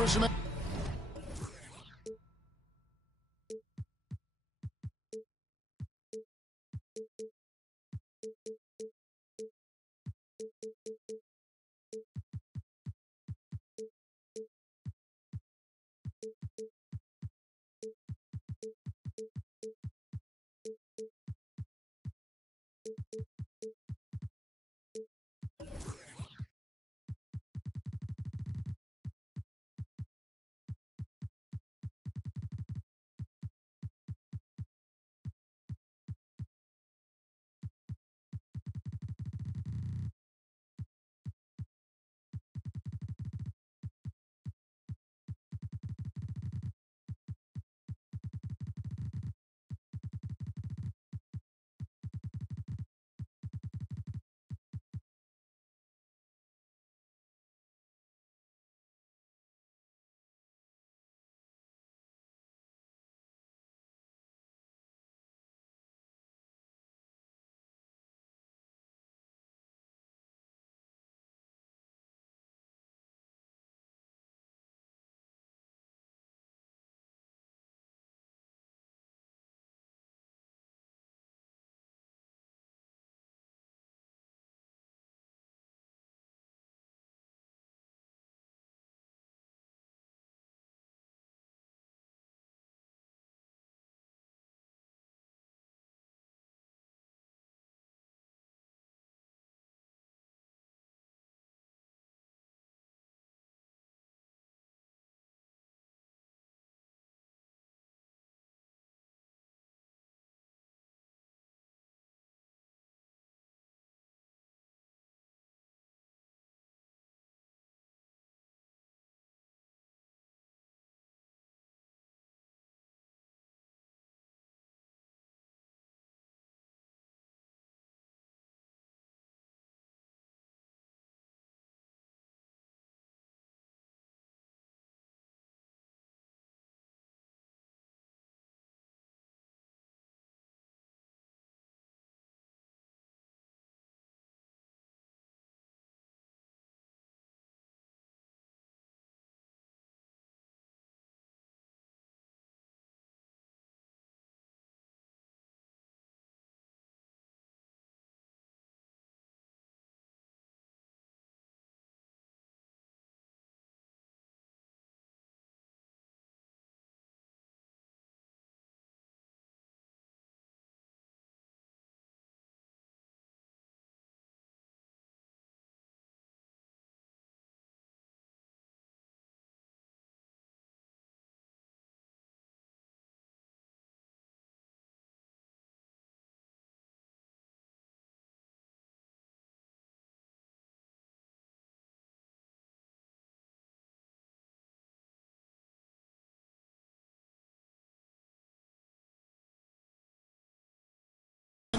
for some...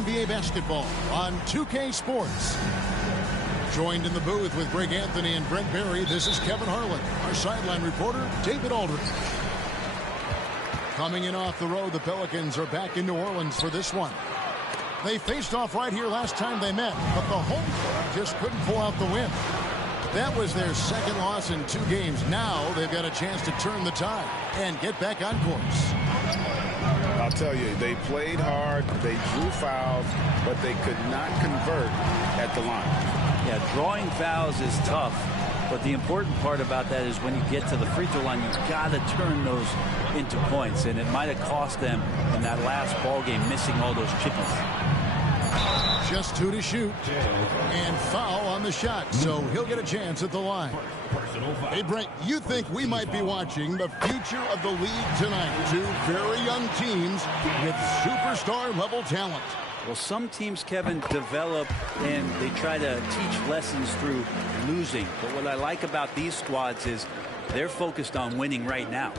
NBA basketball on 2K Sports. Joined in the booth with Greg Anthony and Brent Barry, this is Kevin Harlan. Our sideline reporter, David Aldridge. Coming in off the road, the Pelicans are back in New Orleans for this one. They faced off right here last time they met, but the home club just couldn't pull out the win. That was their second loss in 2 games. Now they've got a chance to turn the tide and get back on course. I'll tell you, they played hard, they drew fouls, but they could not convert at the line. Yeah, drawing fouls is tough, but the important part about that is when you get to the free throw line, you've got to turn those into points, and it might have cost them in that last ball game, missing all those chippies. Just 2 to shoot, and foul on the shot, so he'll get a chance at the line. Hey, Brent, you think we might be watching the future of the league tonight? 2 very young teams with superstar-level talent. Well, some teams, Kevin, develop and they try to teach lessons through losing. But what I like about these squads is they're focused on winning right now.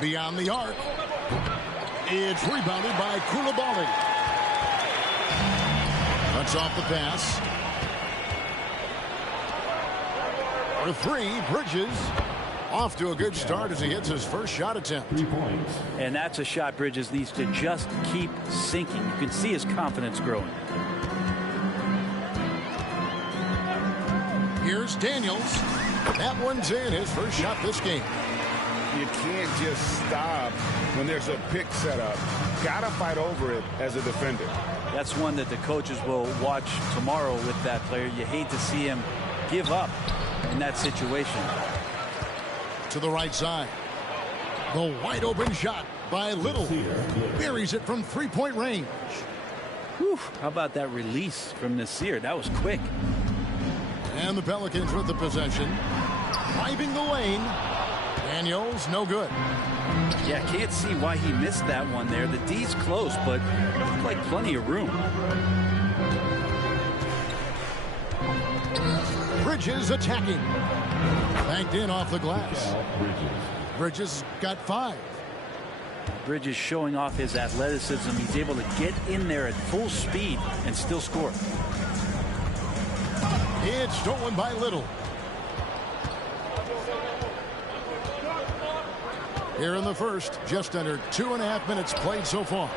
Beyond the arc. It's rebounded by Coulibaly. Cuts off the pass. For 3, Bridges. Off to a good start as he hits his first shot attempt. 3 points. And that's a shot Bridges needs to just keep sinking. You can see his confidence growing. Here's Daniels. That one's in, his first shot this game. You can't just stop when there's a pick set up. Gotta fight over it as a defender. That's one that the coaches will watch tomorrow with that player. You hate to see him give up in that situation. To the right side. The wide open shot by Little. Buries it from three-point range. Whew, how about that release from Nassir? That was quick. And the Pelicans with the possession. Driving the lane. Daniels, no good. Yeah, can't see why he missed that one there. The D's close, but looked like plenty of room. Bridges attacking. Banked in off the glass. Bridges got 5. Bridges showing off his athleticism. He's able to get in there at full speed and still score. It's stolen by Little. Here in the first, just under 2.5 minutes played so far.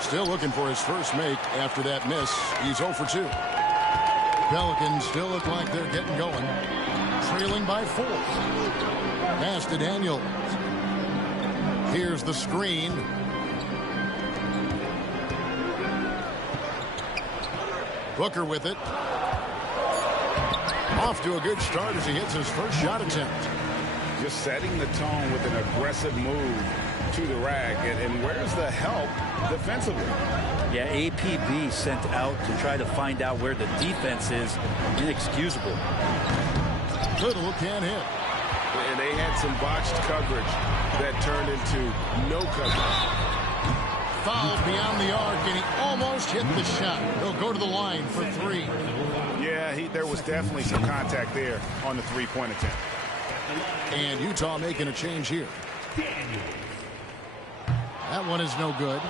Still looking for his first make after that miss. He's 0 for 2. Pelicans still look like they're getting going. Trailing by 4. Pass to Daniels. Here's the screen. Booker with it. Off to a good start as he hits his first shot attempt. Just setting the tone with an aggressive move to the rack. And where's the help defensively? Yeah, APB sent out to try to find out where the defense is. Inexcusable. Little can't hit. And they had some botched coverage that turned into no coverage. Fouled beyond the arc, and he almost hit the shot. He'll go to the line for 3. Yeah, there was definitely some contact there on the three-point attempt. And Utah making a change here. That one is no good.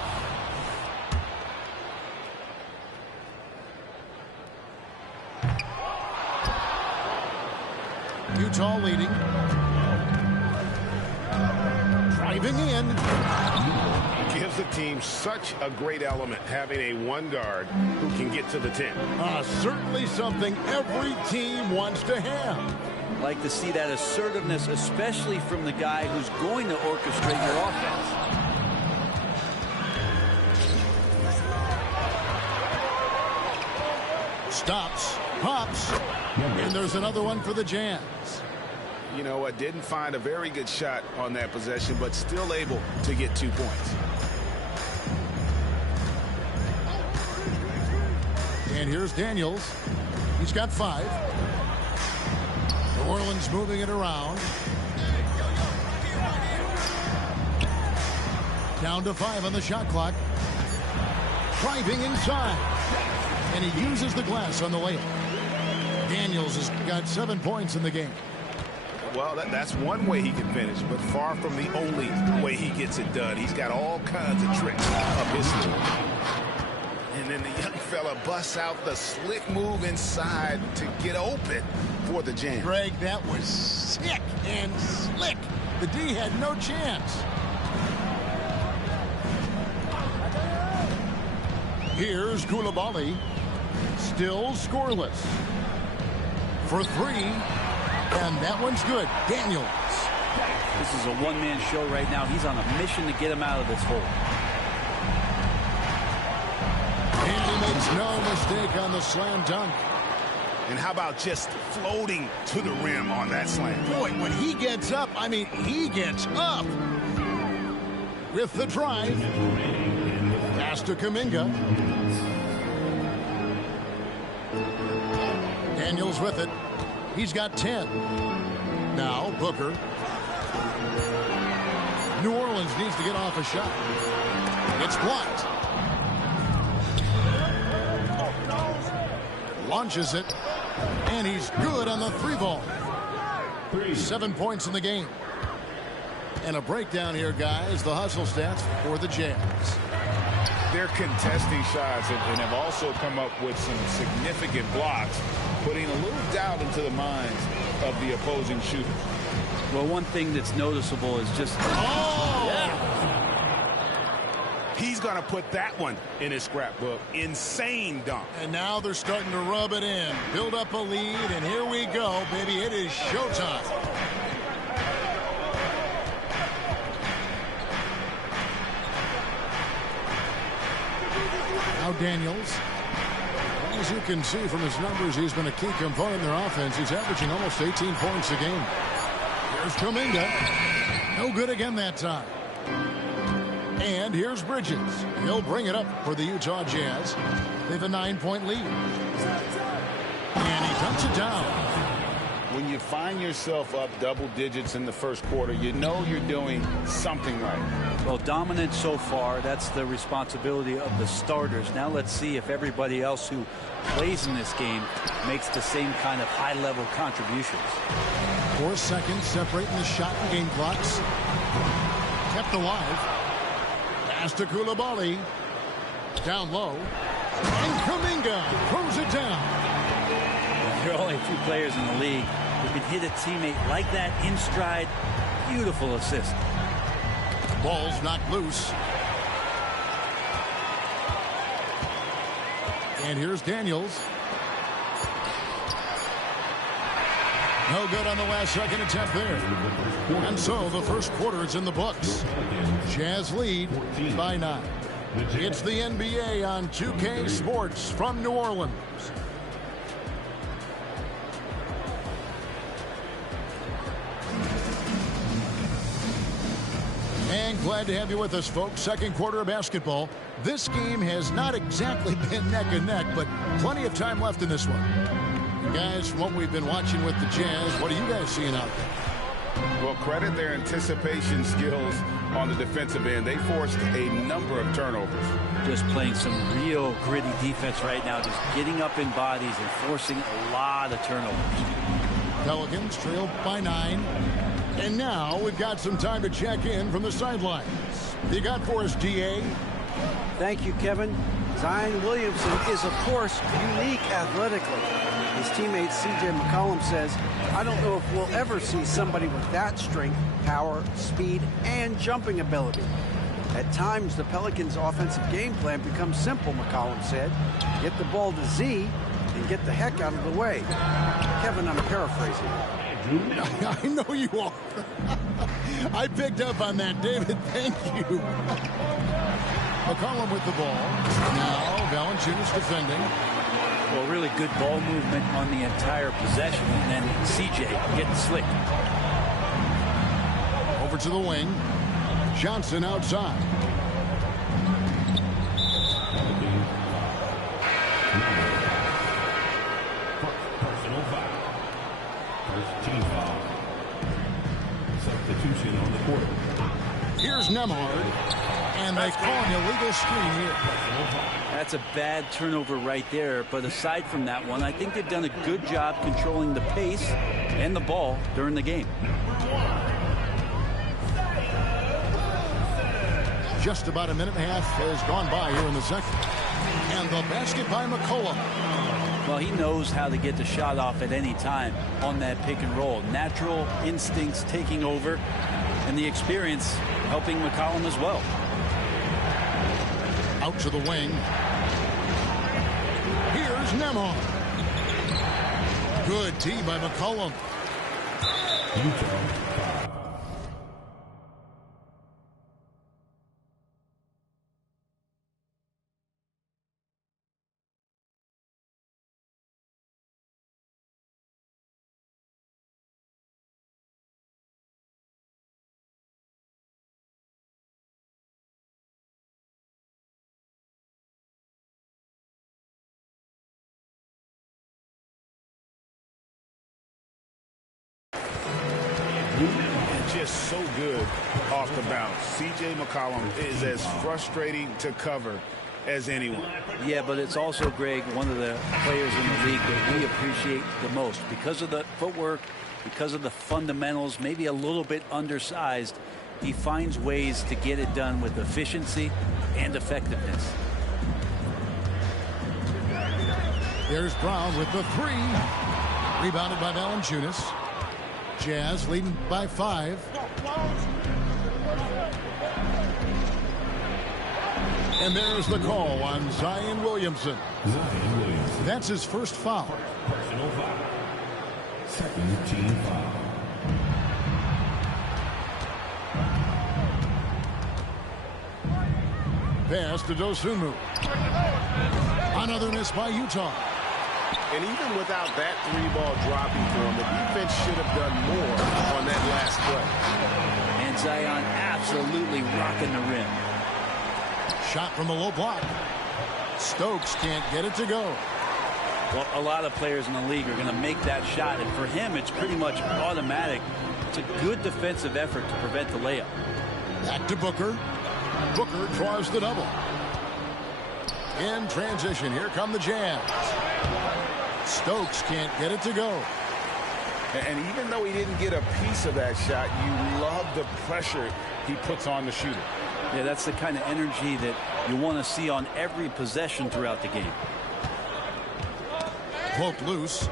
Utah leading. Driving in. Gives the team such a great element having a one guard who can get to the 10. Certainly something every team wants to have. Like to see that assertiveness, especially from the guy who's going to orchestrate your offense. Stops, pops, and there's another one for the Jazz. You know what? Didn't find a very good shot on that possession, but still able to get 2 points. And here's Daniels. He's got 5. New Orleans moving it around. Down to 5 on the shot clock. Driving inside. And he uses the glass on the layup. Daniels has got 7 points in the game. Well, that's one way he can finish, but far from the only way he gets it done. He's got all kinds of tricks up his sleeve. And then the young fella busts out the slick move inside to get open for the jam. Greg, that was sick and slick. The D had no chance. Here's Coulibaly. Still scoreless. For 3. And that one's good. Daniels. This is a one-man show right now. He's on a mission to get him out of this hole. And he makes no mistake on the slam dunk. And how about just floating to the rim on that slam? Boy, when he gets up, I mean, he gets up. With the drive. Pass to Kuminga. Daniels with it. He's got 10. Now Booker. New Orleans needs to get off a shot. It's blocked. Launches it. And he's good on the 3-ball. 7 points in the game. And a breakdown here, guys. The hustle stats for the Jazz. They're contesting shots and have also come up with some significant blocks, putting a little doubt into the minds of the opposing shooters. Well, one thing that's noticeable is just... Oh! Yeah. He's going to put that one in his scrapbook. Insane dunk. And now they're starting to rub it in. Build up a lead, and here we go, baby. It is showtime. Now Daniels. As you can see from his numbers, he's been a key component in their offense. He's averaging almost 18 points a game. Here's Kuminga. No good again that time. And here's Bridges. He'll bring it up for the Utah Jazz. They have a 9-point lead. And he dunks it down. When you find yourself up double digits in the first quarter, you know you're doing something right. Well, dominant so far. That's the responsibility of the starters. Now let's see if everybody else who plays in this game makes the same kind of high-level contributions. 4 seconds separating the shot and game clocks. Kept alive. Pass to Coulibaly. Down low. And Kuminga throws it down. There are only a few players in the league who can hit a teammate like that in stride. Beautiful assist. Ball's knocked loose. And here's Daniels. No good on the last second attempt there. And so the first quarter is in the books. Jazz lead by 9. It's the NBA on 2K Sports from New Orleans. And glad to have you with us, folks. Second quarter of basketball. This game has not exactly been neck and neck, but plenty of time left in this one. Guys, from what we've been watching with the Jazz, what are you guys seeing out there? Well, credit their anticipation skills on the defensive end. They forced a number of turnovers. Just playing some real gritty defense right now, just getting up in bodies and forcing a lot of turnovers. Pelicans trail by 9. And now we've got some time to check in from the sidelines. You got for us, DA? Thank you, Kevin. Zion Williamson is, of course, unique athletically. His teammate C.J. McCollum says, I don't know if we'll ever see somebody with that strength, power, speed, and jumping ability. At times, the Pelicans' offensive game plan becomes simple, McCollum said. Get the ball to Z and get the heck out of the way. Kevin, I'm paraphrasing. I know you are. I picked up on that, David. Thank you. McCollum with the ball. Now, Valanciunas defending. Well, really good ball movement on the entire possession, and then C.J. getting slick. Over to the wing. Johnson outside. Personal foul. First team foul. Substitution on the court. Here's Nembhard. And they call an illegal screen here. That's a bad turnover right there. But aside from that one, I think they've done a good job controlling the pace and the ball during the game. Just about a minute and a half has gone by here in the second. And the basket by McCollum. Well, he knows how to get the shot off at any time on that pick and roll. Natural instincts taking over, and the experience helping McCollum as well. Out to the wing. Here's Nembhard. Good tee by McCollum. Just so good off the bounce. C.J. McCollum is as frustrating to cover as anyone. Yeah, but it's also, Greg, one of the players in the league that we appreciate the most because of the footwork, because of the fundamentals, maybe a little bit undersized. He finds ways to get it done with efficiency and effectiveness. There's Brown with the 3. Rebounded by Valanciunas. Jazz leading by 5. And there's the call on Zion Williamson. Zion Williamson. That's his first foul. Personal foul. Second team foul. Pass to Dosunmu. Another miss by Utah. And even without that three-ball dropping for him, the defense should have done more on that last play. And Zion absolutely rocking the rim. Shot from the low block. Stokes can't get it to go. Well, a lot of players in the league are going to make that shot, and for him, it's pretty much automatic. It's a good defensive effort to prevent the layup. Back to Booker. Booker draws the double. In transition, here come the Jazz. Stokes can't get it to go. And even though he didn't get a piece of that shot, you love the pressure he puts on the shooter. Yeah, that's the kind of energy that you want to see on every possession throughout the game. Poked loose.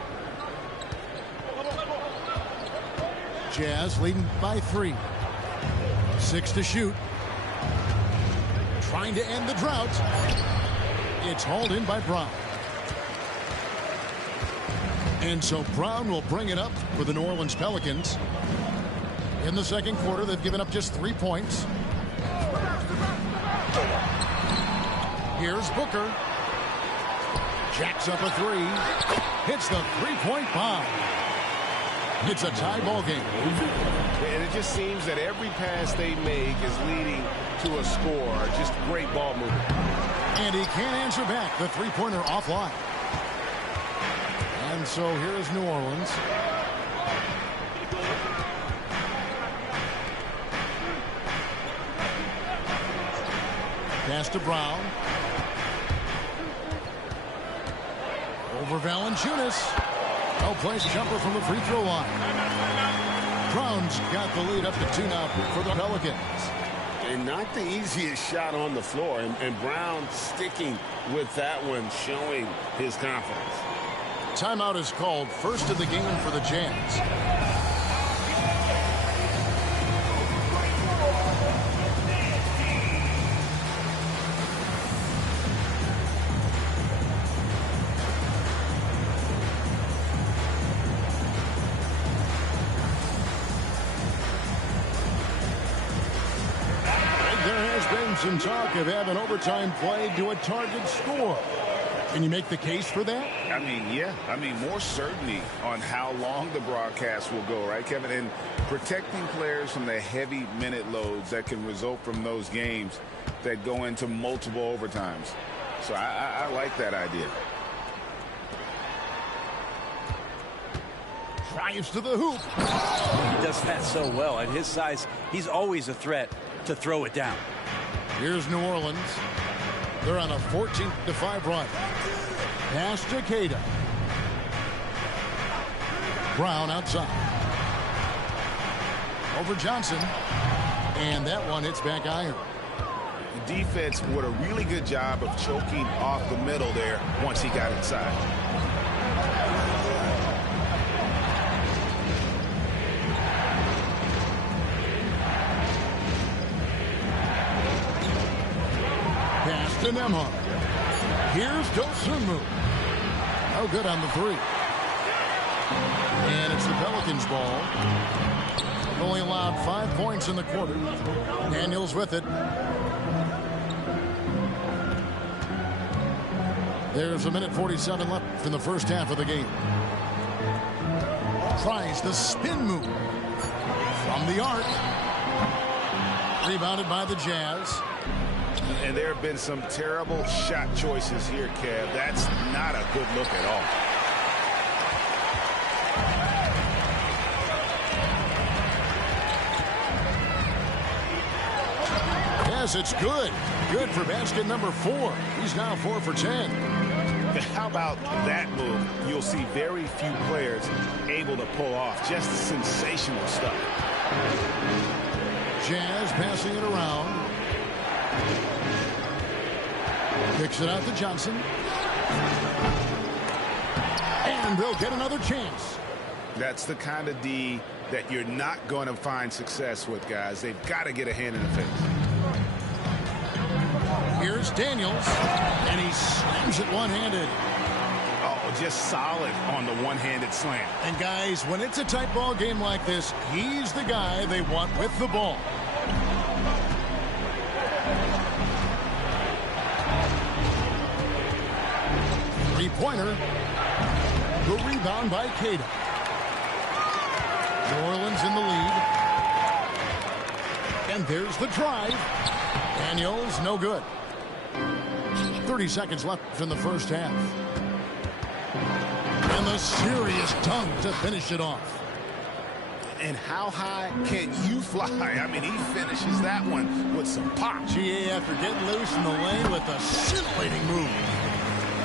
Jazz leading by 3. 6 to shoot. Trying to end the drought. It's hauled in by Brown. And so Brown will bring it up for the New Orleans Pelicans. In the second quarter, they've given up just 3 points. Here's Booker. Jacks up a 3. Hits the three-point bomb. It's a tie ball game. And it just seems that every pass they make is leading to a score. Just great ball movement. And he can't answer back. The three-pointer offline. And so here's New Orleans. Pass to Brown. Over Valanciunas. No-place jumper from the free throw line. Brown's got the lead up to 2 now for the Pelicans. And not the easiest shot on the floor. And Brown sticking with that one, showing his confidence. Timeout is called. First of the game for the Jazz. Some talk of having overtime played to a target score. Can you make the case for that? I mean, yeah. I mean, more certainty on how long the broadcast will go, right, Kevin? And protecting players from the heavy minute loads that can result from those games that go into multiple overtimes. So I like that idea. Drives to the hoop. He does that so well. At his size, he's always a threat to throw it down. Here's New Orleans. They're on a 14-5 run. Pass to Queta. Brown outside. Over Johnson. And that one hits back iron. The defense did a really good job of choking off the middle there once he got inside. To Nembhard. Here's Dosunmu. Oh, good on the 3. And it's the Pelicans' ball. They've only allowed 5 points in the quarter. Daniels with it. There's 1:47 left in the first half of the game. Tries the spin move from the arc. Rebounded by the Jazz. And there have been some terrible shot choices here, Kev. That's not a good look at all. Yes, it's good. Good for basket number 4. He's now 4 for 10. How about that move? You'll see very few players able to pull off. Just sensational stuff. Jazz passing it around. Kicks it out to Johnson. And they'll get another chance. That's the kind of D that you're not going to find success with, guys. They've got to get a hand in the face. Here's Daniels, and he slams it one-handed. Oh, just solid on the one-handed slam. And guys, when it's a tight ball game like this, he's the guy they want with the ball. Three-pointer. The rebound by Cato. New Orleans in the lead. And there's the drive. Daniels, no good. 30 seconds left in the first half. And the serious dunk to finish it off. And how high can you fly? I mean, he finishes that one with some pop. GA after getting loose in the lane with a scintillating move.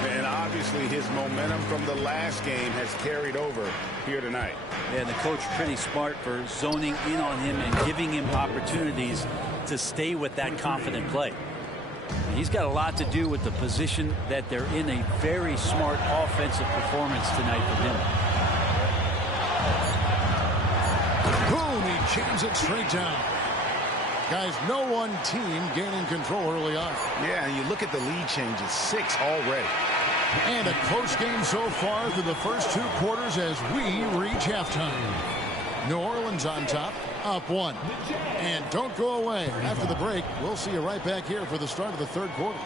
And obviously his momentum from the last game has carried over here tonight. And the coach pretty smart for zoning in on him and giving him opportunities to stay with that confident play. He's got a lot to do with the position that they're in. A very smart offensive performance tonight from him. Boom, he jams it straight down. Guys, no one team gaining control early on. Yeah, and you look at the lead changes, 6 already. And a close game so far through the first 2 quarters as we reach halftime. New Orleans on top, up 1. And don't go away. After the break, we'll see you right back here for the start of the third quarter.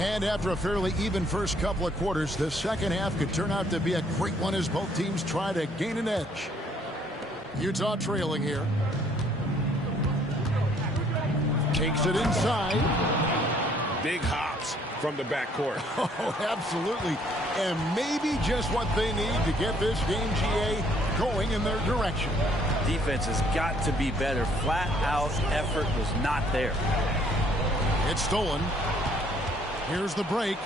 And after a fairly even first couple of quarters, the second half could turn out to be a great one as both teams try to gain an edge. Utah trailing here. Takes it inside. Big hops from the backcourt. Oh, absolutely. And maybe just what they need to get this game, GA, going in their direction. Defense has got to be better. Flat out effort was not there. It's stolen. Here's the break.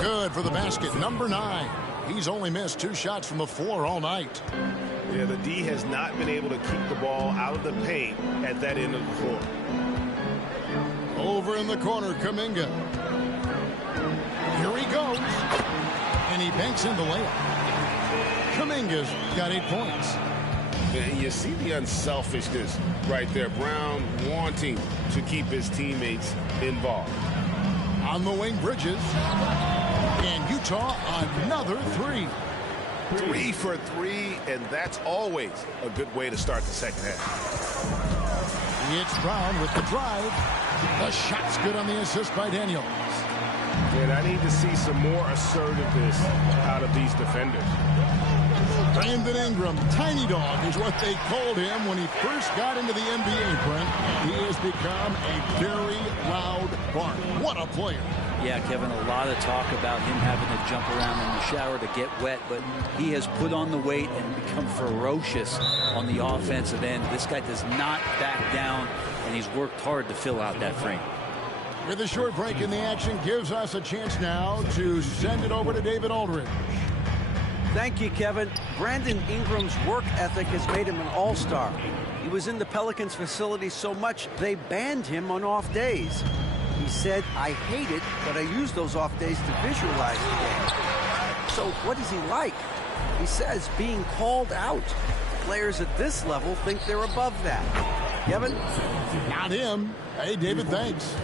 Good for the basket. Number 9. He's only missed 2 shots from the floor all night. Yeah, the D has not been able to keep the ball out of the paint at that end of the floor. Over in the corner, Kuminga. Here he goes. And he banks in the layup. Kuminga's got 8 points. And you see the unselfishness right there. Brown wanting to keep his teammates involved. On the wing, Bridges. And Utah, another 3. 3 for 3, and that's always a good way to start the second half. It's Brown with the drive. The shot's good on the assist by Daniels. And I need to see some more assertiveness out of these defenders. Brandon Ingram, Tiny Dog is what they called him when he first got into the NBA, Brent. He has become a very loud bark. What a player. Yeah, Kevin, a lot of talk about him having to jump around in the shower to get wet, but he has put on the weight and become ferocious on the offensive end. This guy does not back down, and he's worked hard to fill out that frame. With a short break in the action, gives us a chance now to send it over to David Aldridge. Thank you, Kevin. Brandon Ingram's work ethic has made him an all-star. He was in the Pelicans facility so much they banned him on off days. He said, "I hate it, but I use those off days to visualize the game." So what is he like? He says being called out. Players at this level think they're above that. Kevin? Not him. Hey, David, thanks.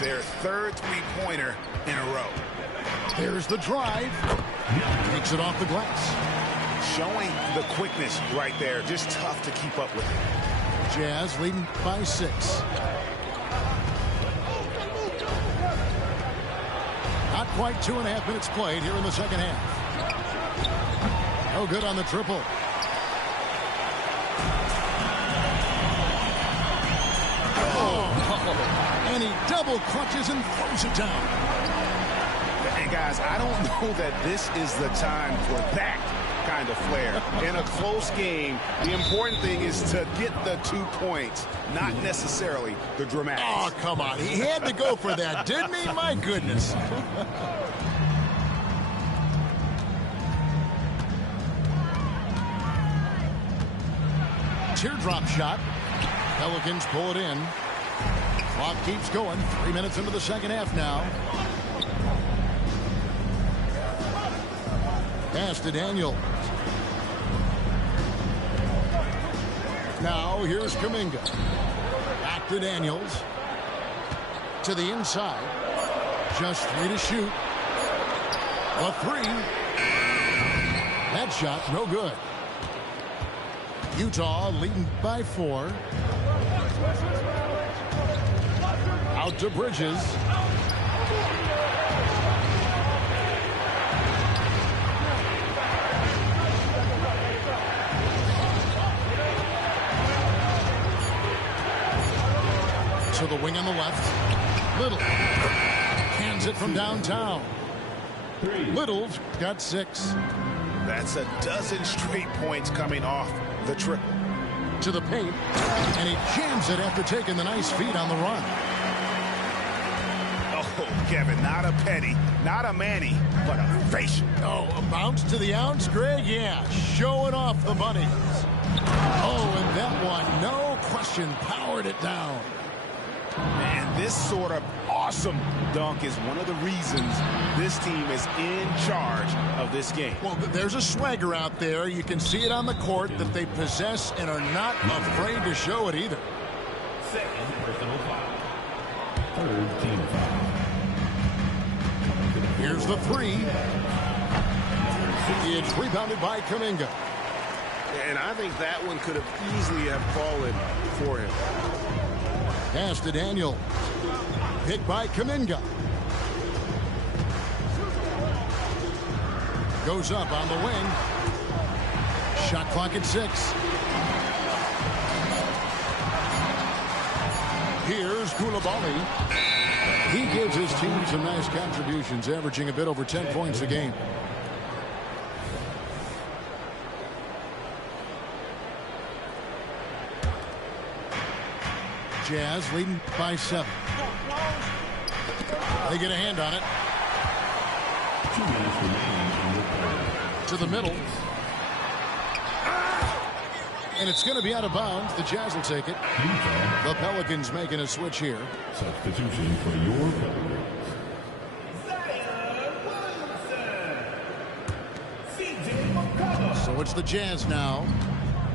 Their third three-pointer in a row. There's the drive. Takes it off the glass. Showing the quickness right there. Just tough to keep up with it. Jazz leading by 6. Not quite 2.5 minutes played here in the second half. No good on the triple. And he double clutches and throws it down. And guys, I don't know that this is the time for that kind of flair. In a close game, the important thing is to get the 2 points, not necessarily the dramatics. Oh, come on. He had to go for that, didn't he? My goodness. teardrop shot. Pelicans pull it in. Clock keeps going. 3 minutes into the second half now. Pass to Daniels. Now here's Kuminga. Back to Daniels. To the inside. Just 3 to shoot. A 3. That shot no good. Utah leading by 4. Out to Bridges. To the wing on the left. Little hands it from downtown. Little's got 6. That's a dozen straight points coming off the triple. To the paint, and he jams it after taking the nice feed on the run. Oh, Kevin, not a Petty, not a Manny, but a facial. Oh, a bounce to the ounce, Greg? Yeah, showing off the bunnies. Oh, and that one, no question, powered it down. Man, this sort of awesome dunk is one of the reasons this team is in charge of this game. Well, there's a swagger out there. You can see it on the court that they possess and are not afraid to show it either. Second personal foul. Third team foul. Here's the 3. It's rebounded by Kuminga. And I think that one could have easily have fallen for him. Pass to Daniel. Picked by Kuminga. Goes up on the wing. Shot clock at 6. Here's Koulibaly. He gives his team some nice contributions, averaging a bit over 10 points a game. Jazz leading by 7. They get a hand on it. 2 minutes remaining in the quarter. To the middle. And it's going to be out of bounds. The Jazz will take it. Utah. The Pelicans making a switch here. Substitution for your Pelicans. So it's the Jazz now.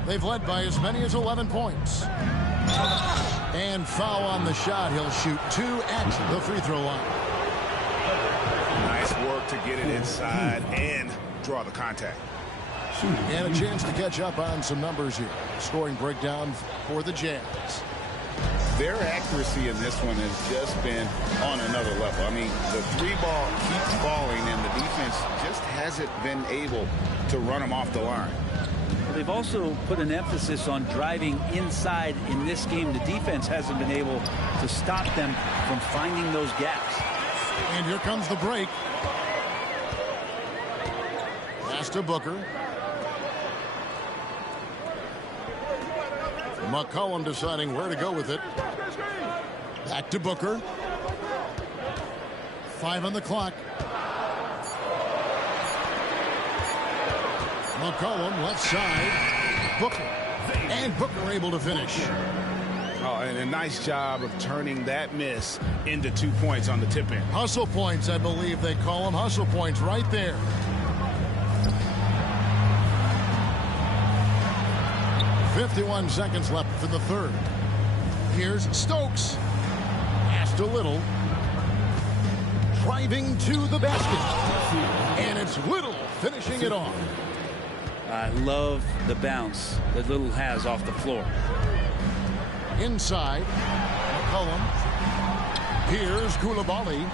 They've led by as many as 11 points. And foul on the shot. He'll shoot 2 at the free throw line. Nice work to get it inside and draw the contact. And a chance to catch up on some numbers here. Scoring breakdown for the Jazz. Their accuracy in this one has just been on another level. I mean, the 3-ball keeps falling, and the defense just hasn't been able to run them off the line. They've also put an emphasis on driving inside in this game. The defense hasn't been able to stop them from finding those gaps. And here comes the break. Pass to Booker. McCollum deciding where to go with it. Back to Booker. 5 on the clock. McCollum left side. Booker. And Booker able to finish. Oh, and a nice job of turning that miss into 2 points on the tip in. Hustle points, I believe they call them. Hustle points right there. .51 seconds left in the third. Here's Stokes. Pass to Little. Driving to the basket. And it's Little finishing it off. I love the bounce that Little has off the floor. Inside. McCollum. Here's Koulibaly.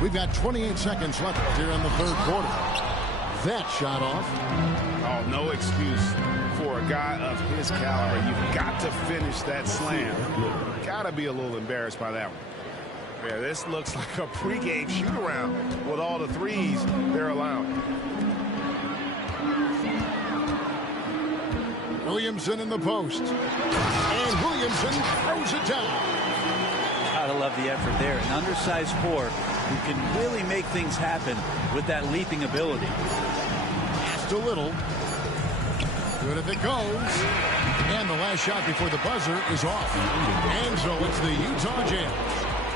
We've got 28 seconds left here in the third quarter. That shot off. Oh, no excuse for a guy of his caliber. You've got to finish that slam. Got to be a little embarrassed by that one. Yeah, this looks like a pregame shoot-around with all the threes they're allowing. Williamson in the post. And Williamson throws it down. Gotta love the effort there. An undersized four who can really make things happen with that leaping ability. Pass to Little. Good if it goes. And the last shot before the buzzer is off. And so it's the Utah Jazz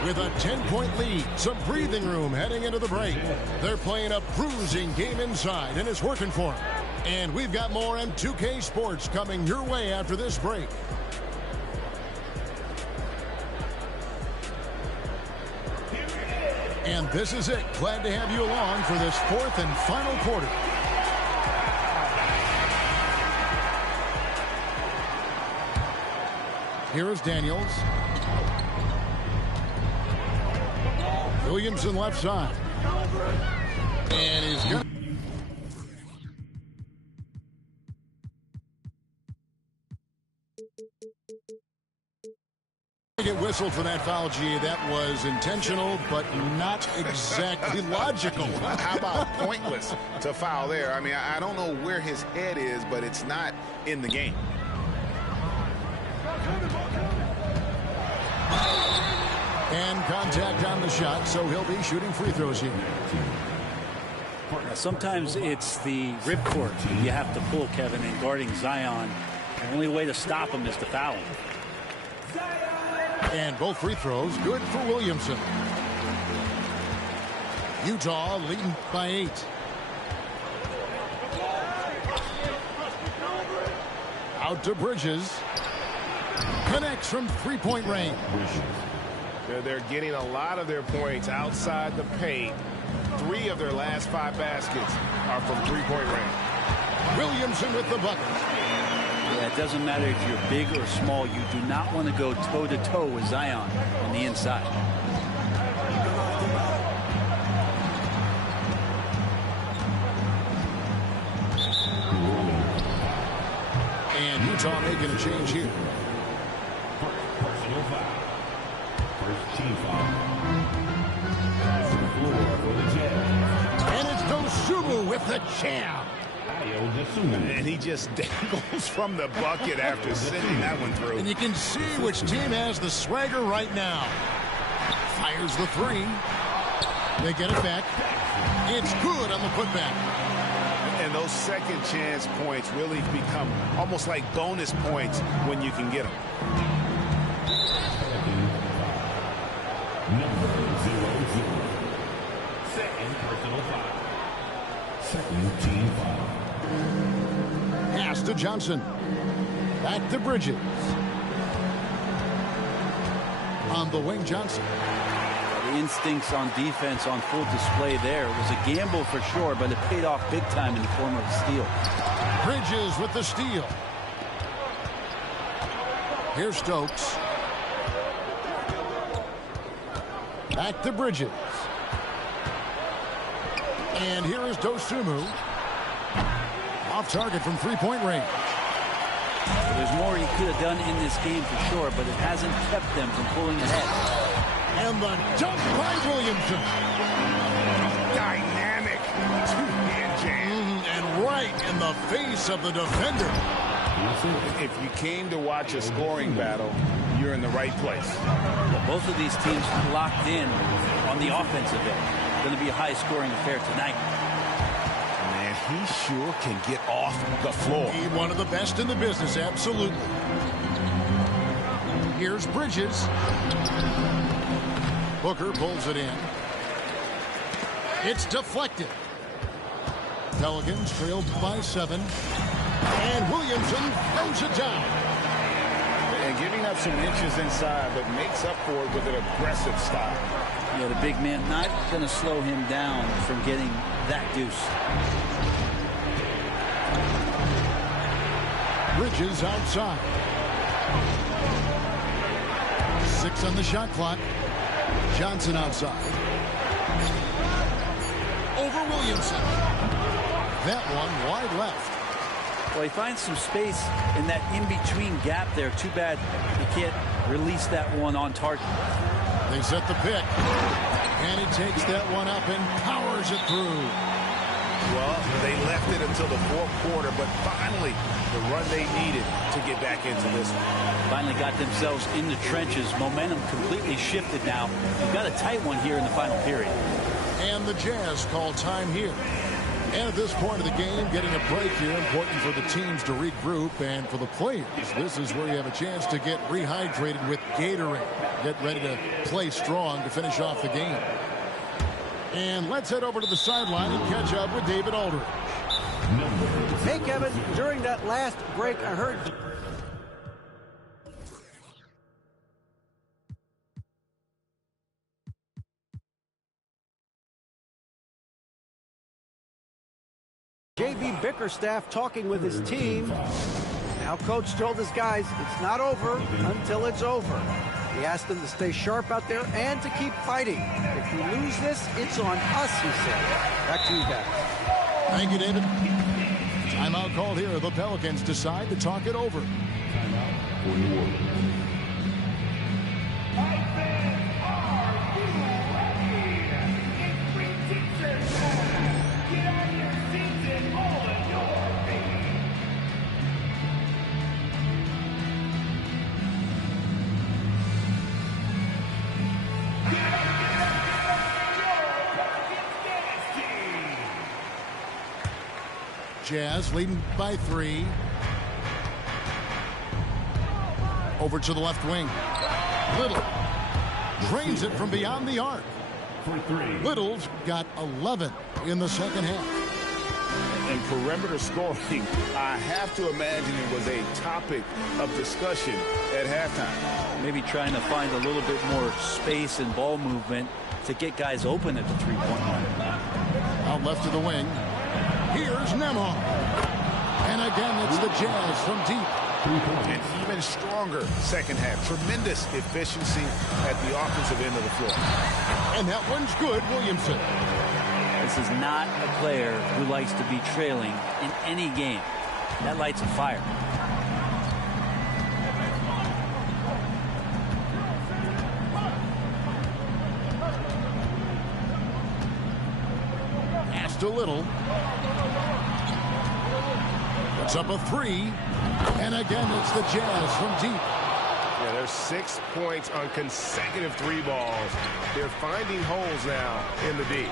with a 10-point lead. Some breathing room heading into the break. They're playing a bruising game inside, and it's working for them. And we've got more M2K Sports coming your way after this break. And this is it. Glad to have you along for this fourth and final quarter. Here is Daniels. Williamson left side. And he's going to... get whistled for that foul, G. That was intentional, but not exactly logical. How about pointless to foul there? I mean, I don't know where his head is, but it's not in the game. And contact on the shot, so he'll be shooting free throws here. Now, sometimes it's the ripcord you have to pull, Kevin, in guarding Zion. The only way to stop him is to foul him. And both free throws good for Williamson. Utah leading by 8. Out to Bridges. Connects from three-point range. They're getting a lot of their points outside the paint. 3 of their last 5 baskets are from three-point range. Williamson with the bucket. Yeah, it doesn't matter if you're big or small. You do not want to go toe-to-toe with Zion on the inside. And Utah making a change here. Personal foul. First team foul. To the floor for the Jazz. And it's Dosunmu with the jam. And he just dangles from the bucket after sending that one through. And you can see which team has the swagger right now. Fires the 3. They get it back. It's good on the putback. And those second chance points really become almost like bonus points when you can get them. Number 00. Second personal foul. Second team foul. Pass to Johnson. Back to Bridges. On the wing, Johnson. The instincts on defense on full display there. It was a gamble for sure, but it paid off big time in the form of a steal. Bridges with the steal. Here's Stokes. Back to Bridges. And here is Dosunmu. Off target from three-point range. There's more he could have done in this game for sure, but it hasn't kept them from pulling ahead. And the dunk by Williamson. Dynamic two-hand jam. And right in the face of the defender. If you came to watch a scoring battle, you're in the right place. Well, both of these teams locked in on the offensive end. Going to be a high-scoring affair tonight. Man, he sure can get off the floor. He's one of the best in the business, absolutely. Here's Bridges. Booker pulls it in. It's deflected. Pelicans trailed by 7. And Williamson throws it down. And giving up some inches inside, but makes up for it with an aggressive style. Yeah, the big man not going to slow him down from getting that deuce. Bridges outside. 6 on the shot clock. Johnson outside. Over Williamson. That one wide left. Well, he finds some space in that in-between gap there. Too bad he can't release that one on target. They set the pick. And he takes that one up and powers it through. Well, they left it until the fourth quarter, but finally the run they needed to get back into this one. Finally got themselves in the trenches. Momentum completely shifted now. You've got a tight one here in the final period. And the Jazz call time here. And at this point of the game, getting a break here, important for the teams to regroup, and for the players, this is where you have a chance to get rehydrated with Gatorade. Get ready to play strong to finish off the game. And let's head over to the sideline and catch up with David Aldridge. Hey, Kevin, during that last break, I heard J.B. Bickerstaff talking with his team. Now Coach told his guys it's not over until it's over. He asked them to stay sharp out there and to keep fighting. If we lose this, it's on us, he said. Back to you guys. Thank you, David. Timeout called here. The Pelicans decide to talk it over. Timeout for New Orleans. Jazz leading by 3. Over to the left wing. Little drains it from beyond the arc. For 3. Little's got 11 in the second half. And perimeter scoring, I have to imagine it was a topic of discussion at halftime. Maybe trying to find a little bit more space and ball movement to get guys open at the three-point line. Out left to the wing. Here's Nembhard. And again, it's the Jazz from deep. An even stronger second half. Tremendous efficiency at the offensive end of the floor. And that one's good, Williamson. This is not a player who likes to be trailing in any game. That lights a fire. Pass to Little. Puts up a 3. And again, it's the Jazz from deep. Yeah, there's 6 points on consecutive 3 balls. They're finding holes now in the D.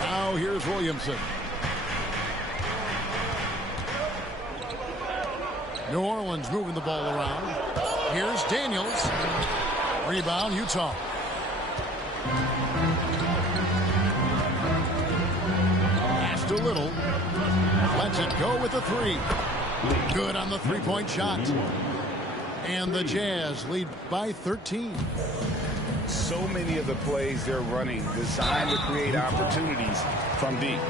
Now here's Williamson. New Orleans moving the ball around. Here's Daniels. Rebound, Utah. Pass to Little. Lets it go with the 3. Good on the three-point shot. And the Jazz lead by 13. So many of the plays they're running designed to create opportunities from deep.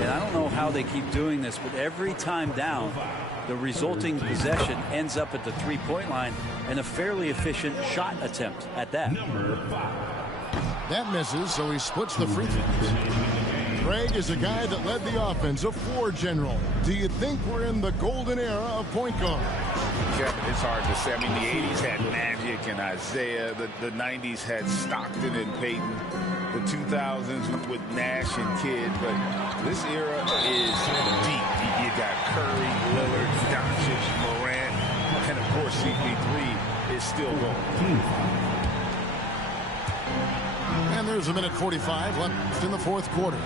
And I don't know how they keep doing this, but every time down, the resulting possession ends up at the three-point line and a fairly efficient shot attempt at that. That misses, so he splits the free throws. Greg is a guy that led the offense, a floor general. Do you think we're in the golden era of point guard? Kevin, it's hard to say. I mean, the 80s had Magic and Isaiah. The 90s had Stockton and Payton. The 2000s with Nash and Kidd. But this era is deep. You got Curry, Lillard, Doncic, Morant, and of course CP3 is still going. And there's a minute 45 left in the fourth quarter.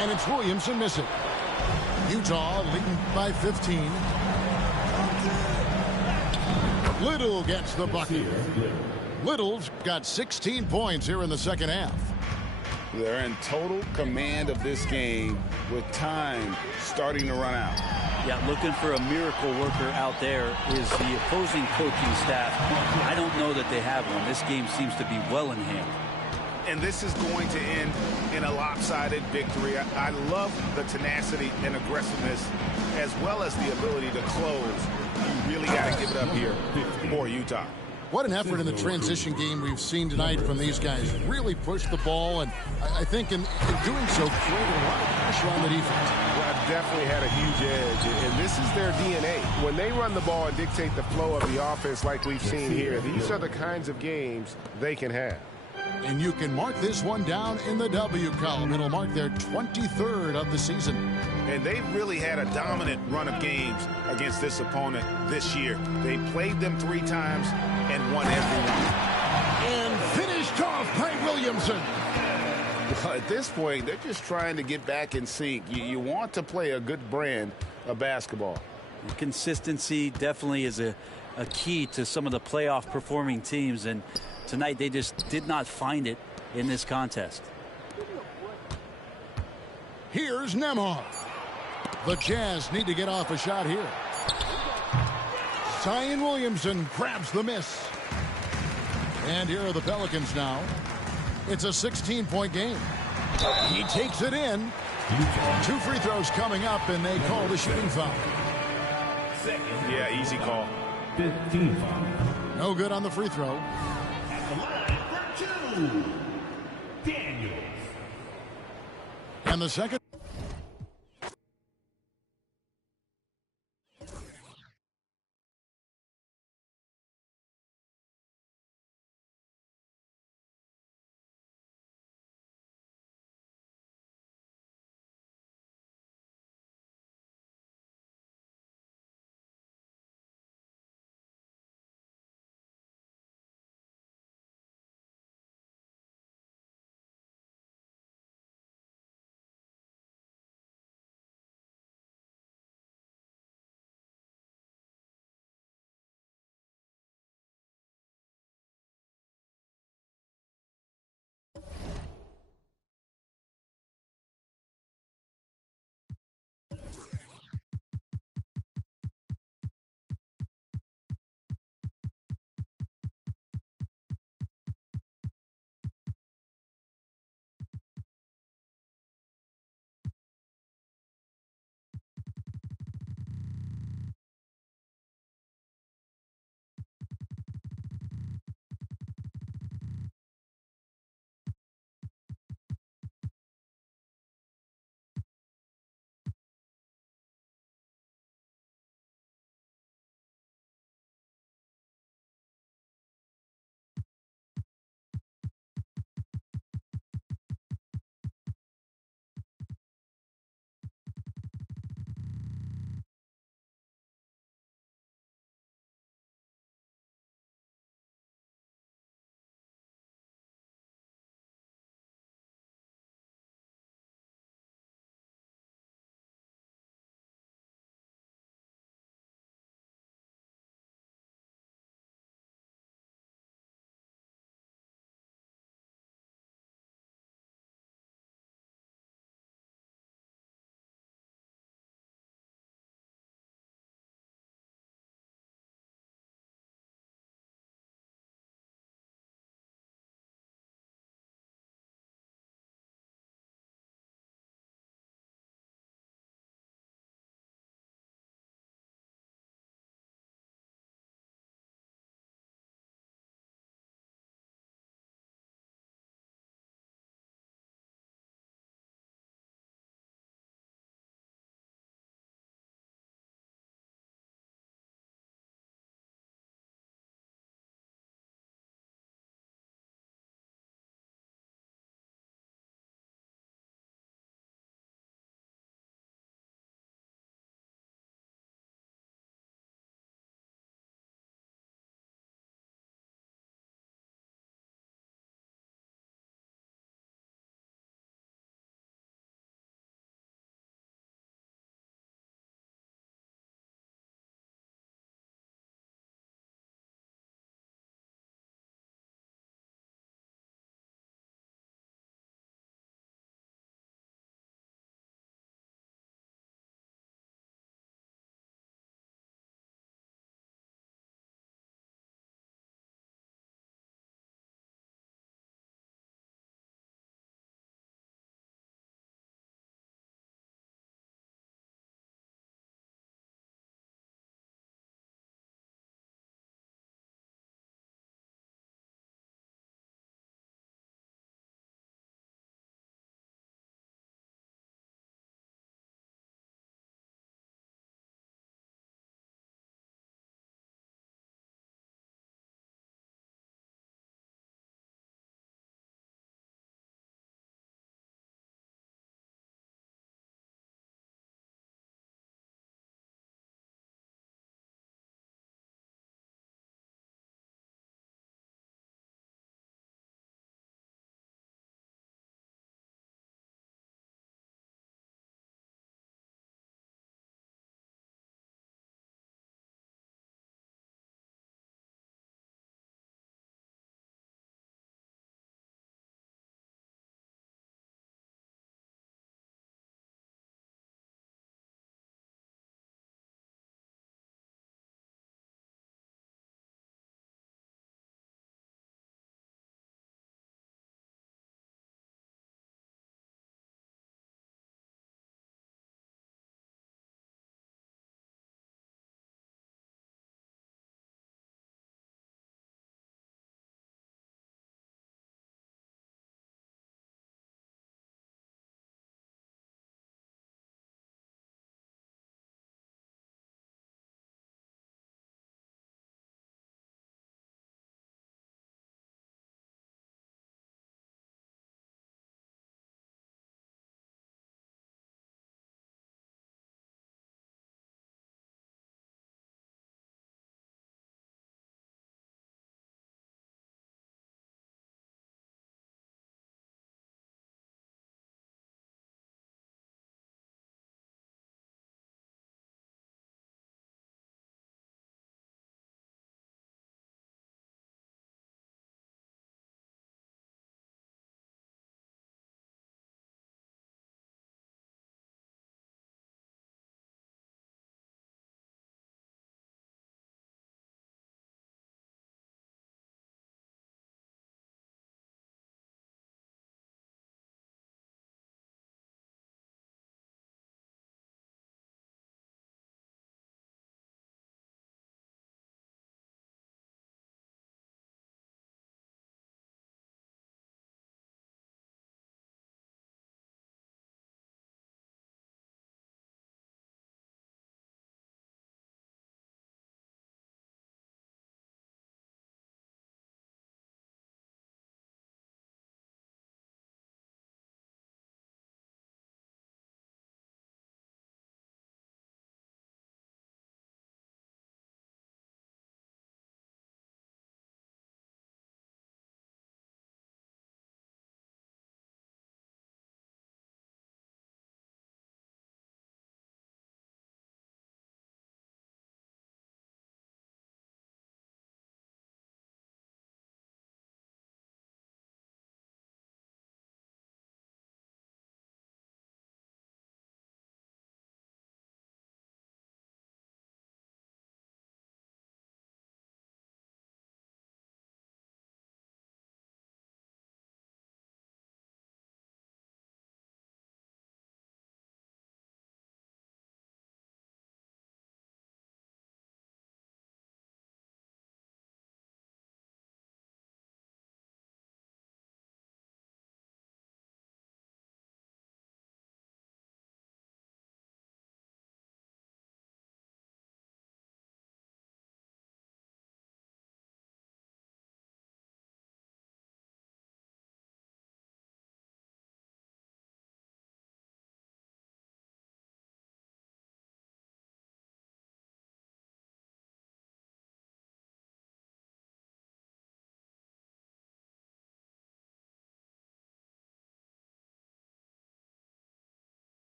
And it's Williamson missing. Utah leading by 15. Little gets the bucket. Little's got 16 points here in the second half. They're in total command of this game with time starting to run out. Yeah, looking for a miracle worker out there is the opposing coaching staff. I don't know that they have one. This game seems to be well in hand. And this is going to end in a lopsided victory. I love the tenacity and aggressiveness as well as the ability to close. You really got to give it up here for Utah. What an effort in the transition game we've seen tonight from these guys. Really pushed the ball, and I think in doing so, created a lot of pressure on the defense. Well, definitely had a huge edge, and this is their DNA. When they run the ball and dictate the flow of the offense like we've seen here, these are the kinds of games they can have. And you can mark this one down in the W column. It'll mark their 23rd of the season. And they've really had a dominant run of games against this opponent this year. They played them 3 times and won every one. And finished off by Williamson. Well, at this point, they're just trying to get back in sync. You want to play a good brand of basketball. Consistency definitely is a key to some of the playoff performing teams, and tonight they just did not find it in this contest. Here's Nembhard. The Jazz need to get off a shot here. Zion Williamson grabs the miss. And here are the Pelicans now. It's a 16-point game. He takes it in. 2 free throws coming up, and they call the shooting foul. Yeah, easy call. 15 foul. No good on the free throw. At the line for 2, Daniels. And the second.